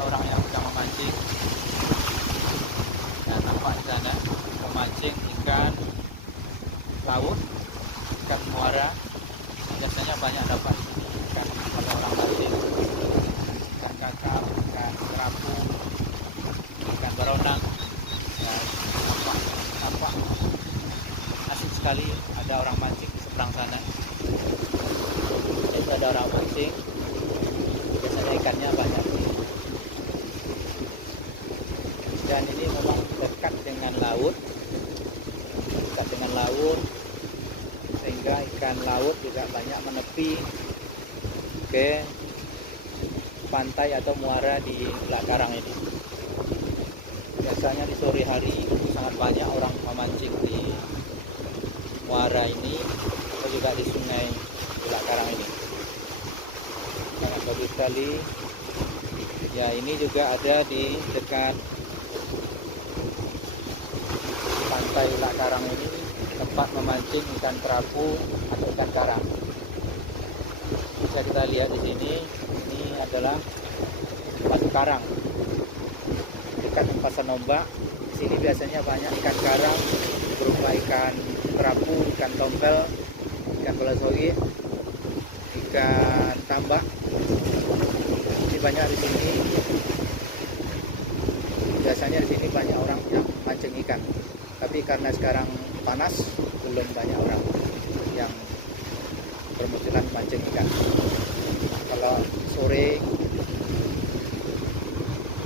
ada orang yang sedang memancing. Nah, nampak di sana memancing ikan laut, ikan muara. Biasanya banyak dapat di sini ikan kalau orang mancing, ikan kakap, ikan kerapu, ikan baronang. Dan nampak asik sekali ada orang mancing di seberang sana. Itu ada orang mancing, biasanya ikannya banyak. Dan ini memang dekat dengan laut, sehingga ikan laut juga banyak menepi ke pantai atau muara di Ulak Karang ini. Biasanya di sore hari sangat banyak orang memancing di muara ini atau juga di sungai Ulak Karang ini. Sangat bagus sekali. Ya, ini juga ada di dekat pantai Ulak Karang ini, tempat memancing ikan kerapu atau ikan karang. Bisa kita lihat di sini, ini adalah batu karang dekat Pasar Nombak. Di sini biasanya banyak ikan karang berupa ikan kerapu, ikan tombel, ikan balasogi, ikan tambak. Ini banyak di sini. Biasanya di sini banyak orang yang mancing ikan. Tapi karena sekarang panas, belum banyak orang yang bermunculan mancing ikan. Kalau sore,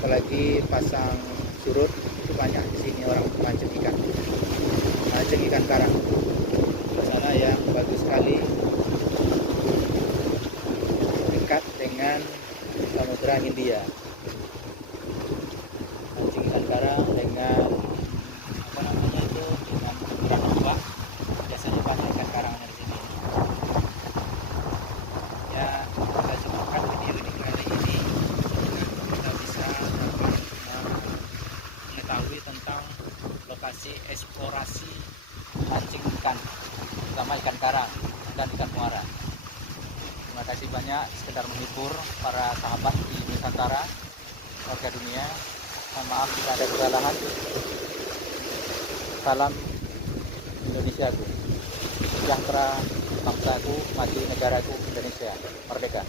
apalagi pasang surut, itu banyak di sini orang mancing ikan karang. Sana yang bagus sekali, dekat dengan Samudra Hindia. Mancing ikan karang dengan dengan ukuran ombak. Biasanya banyak ikan karangnya di sini. Ya, kita cukupkan video ini kali ini. Kita bisa dapat mengetahui tentang lokasi eksplorasi mancing ikan, terutama ikan karang dan ikan muara. Terima kasih banyak, sekedar menghibur para sahabat di Nusantara, warga dunia. Mohon maaf jika ada kesalahan. Salam Indonesiaku, sejahtera bangsaku, maju negaraku Indonesia, merdeka.